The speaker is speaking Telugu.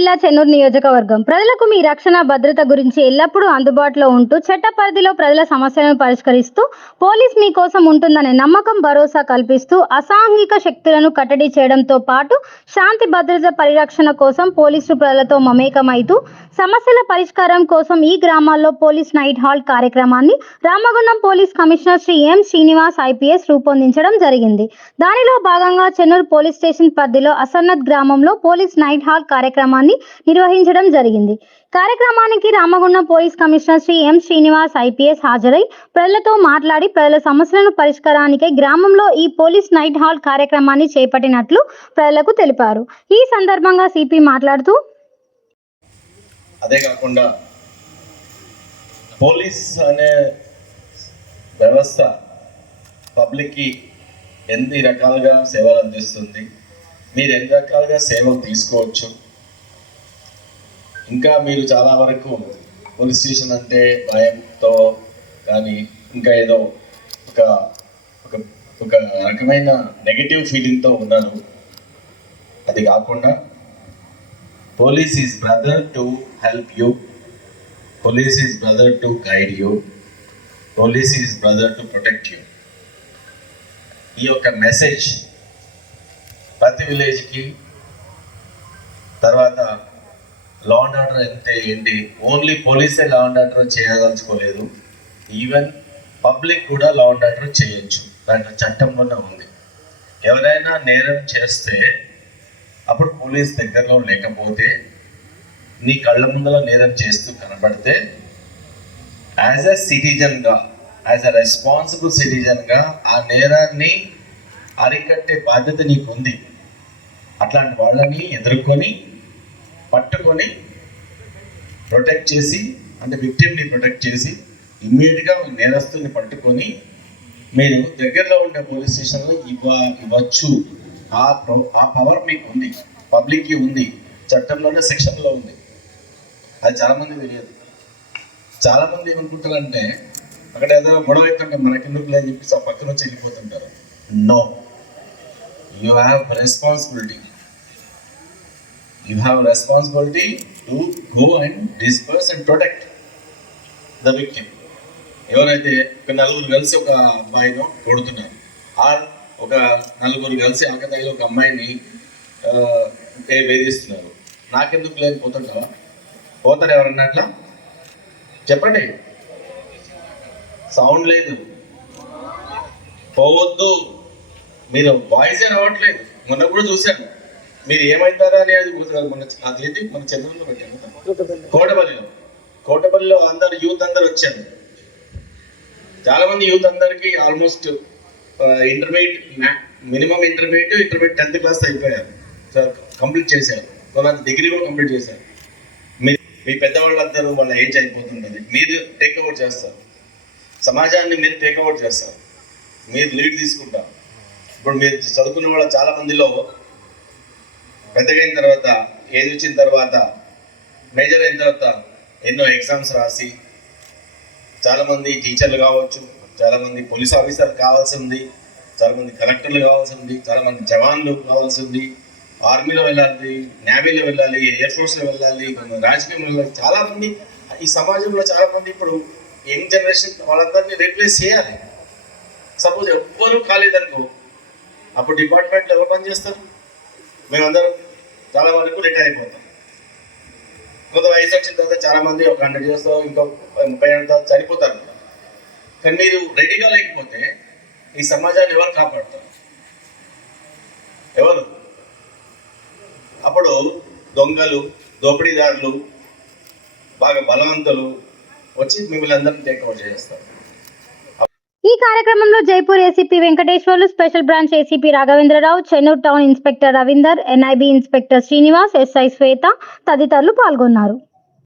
జిల్లా చెన్నూరు నియోజకవర్గం ప్రజలకు మీ రక్షణ భద్రత గురించి ఎల్లప్పుడూ అందుబాటులో ఉంటూ చట్ట పరిధిలో ప్రజల సమస్యలను పరిష్కరిస్తూ పోలీస్ మీ కోసం ఉంటుందనే నమ్మకం భరోసా కల్పిస్తూ అసాంఘిక శక్తులను కట్టడి చేయడంతో పాటు శాంతి భద్రత పరిరక్షణ కోసం పోలీసులు ప్రజలతో మమేకమైతూ సమస్యల పరిష్కారం కోసం ఈ గ్రామాల్లో పోలీస్ నైట్ హాల్ట్ కార్యక్రమాన్ని రామగుండం పోలీస్ కమిషనర్ శ్రీ ఎం శ్రీనివాస్ ఐపీఎస్ రూపొందించడం జరిగింది. దానిలో భాగంగా చెన్నూరు పోలీస్ స్టేషన్ పరిధిలో అసన్నత్ గ్రామంలో పోలీస్ నైట్ హాల్ కార్యక్రమాన్ని నిర్వహించడం జరిగింది. కార్యక్రమానికి రామగుండం పోలీస్ కమిషనర్ శ్రీ ఎం శ్రీనివాస్ ఐపీఎస్ హాజరై ప్రజలతో మాట్లాడి ప్రజల సమస్యలను పరిష్కారానికై గ్రామంలో ఈ పోలీస్ నైట్ హాల్ కార్యక్రమాన్ని చేపట్టినట్లు ప్రజలకు తెలిపారు. ఈ సందర్భంగా సిపి మాట్లాడుతూ అదే కాకుండా పోలీస్ అనే వ్యవస్థ పబ్లిక్కి ఎన్ని రకాలుగా సేవలు అందిస్తుంది, మీరు ఎన్ని రకాలుగా సేవలు తీసుకోవచ్చు. ఇంకా మీరు చాలా వరకు పోలీస్ స్టేషన్ అంటే భయంతో కానీ ఇంకా ఏదో ఒక ఒక ఒక రకమైన నెగటివ్ ఫీలింగ్తో ఉన్నారు. అది కాకుండా police is brother to help you, police is brother to guide you, police is brother to protect you. ఈ యొక్క మెసేజ్ ప్రతి విలేజ్కి, తర్వాత లా అండ్ ఆర్డర్ అంటే ఏంటి, ఓన్లీ పోలీసే లా అండ్ ఆర్డర్ చేయదలుచుకోలేదు, ఈవెన్ పబ్లిక్ కూడా లా అండ్ ఆర్డర్ చేయొచ్చు. దాంట్లో చట్టంలోనే ఉంది. ఎవరైనా నేరం చేస్తే అప్పుడు పోలీస్ దగ్గరలో లేకపోతే నీ కళ్ళ ముందర నేరం చేస్తూ కనబడితే యాజ్ ఎ సిటిజన్గా, యాజ్ ఎ రెస్పాన్సిబుల్ సిటిజన్గా ఆ నేరాన్ని అరికట్టే బాధ్యత నీకు ఉంది. అట్లాంటి వాళ్ళని ఎదుర్కొని పట్టుకొని ప్రొటెక్ట్ చేసి, అంటే విక్టిమ్ని ప్రొటెక్ట్ చేసి ఇమ్మీడియట్గా నేరస్తుని పట్టుకొని మీరు దగ్గరలో ఉండే పోలీస్ స్టేషన్లో ఇవ్వచ్చు. ఆ పవర్ మీకు ఉంది, పబ్లిక్కి ఉంది, చట్టంలోనే సెక్షన్లో ఉంది. అది చాలామంది తెలియదు. చాలామంది ఏమనుకుంటారంటే అక్కడ ఏదైనా గొడవ అవుతుంటే మనకెందుకు లేని చెప్పి ఆ పక్కన వచ్చి వెళ్ళిపోతుంటారు. No, you have responsibility. You have a responsibility to go and disperse and protect the victim. ఎవరైతే ఒక నలుగురు కలిసి ఒక అబ్బాయిను కొడుతున్నారు, ఒక నలుగురు కలిసి ఆకతాయిలో ఒక అమ్మాయిని వేధిస్తున్నారు, నాకెందుకు లేకపోతుంటావా? పోతారు ఎవరన్నా అట్లా? చెప్పండి. సౌండ్ లేదు, పోవద్దు. మీరు వాయిసే రావట్లేదు. మొన్న కూడా చూశాను. మీరు ఏమవుతారా అనేది అదేంటి మన చంద్రంలో పెట్టాను. కోటపల్లిలో అందరు యూత్ అందరు వచ్చారు. చాలా మంది యూత్ అందరికి almost intermediate, minimum intermediate 10th class అయిపోయారు, కంప్లీట్ చేశారు. కొంతమంది డిగ్రీ కూడా కంప్లీట్ చేశారు. మీ పెద్దవాళ్ళందరూ వాళ్ళ ఏజ్ అయిపోతుంటుంది. మీరు టేక్అవుట్ చేస్తారు, సమాజాన్ని మీరు టేక్అవుట్ చేస్తారు, మీరు లీడ్ తీసుకుంటారు. ఇప్పుడు మీరు చదువుకున్న వాళ్ళ చాలా మందిలో పెద్దగా అయిన తర్వాత, ఏజ్ వచ్చిన తర్వాత, మేజర్ అయిన తర్వాత ఎన్నో ఎగ్జామ్స్ రాసి చాలామంది టీచర్లు కావచ్చు, చాలామంది పోలీస్ ఆఫీసర్లు కావాల్సి ఉంది, చాలామంది కలెక్టర్లు కావాల్సి ఉంది, చాలామంది జవాన్లు కావాల్సి ఉంది, ఆర్మీలో వెళ్ళాలి, నేవీలో వెళ్ళాలి, ఎయిర్ ఫోర్స్లో వెళ్ళాలి, రాజకీయం వెళ్ళాలి. చాలామంది ఈ సమాజంలో చాలామంది ఇప్పుడు యంగ్ జనరేషన్ వాళ్ళందరినీ రీప్లేస్ చేయాలి. సపోజ్ ఎవ్వరూ కాలేదనుకో, అప్పుడు డిపార్ట్మెంట్లో ఎవరు పని చేస్తారు? మేమందరం చాలా వరకు రిటైర్ అయిపోతాం. కొంత వయసు వచ్చిన తర్వాత చాలామంది ఒక 100 yearsతో, ఇంకో 30 ఏళ్ళతో చనిపోతారు. కానీ మీరు రెడీగా లేకపోతే ఈ సమాజాన్ని ఎవరు కాపాడుతారు? ఎవరు? అప్పుడు దొంగలు, దోపిడీదారులు, బాగా బలవంతులు వచ్చి మిమ్మల్ని అందరినీ టేక్అవుట్ చేస్తారు. ఈ కార్యక్రమంలో Jaipur ACP Venkateswarlu, special branch ACP Raghavendra Rao, Chennur town inspector Ravinder, NIB inspector Srinivas, SI శ్వేత తదితరులు పాల్గొన్నారు.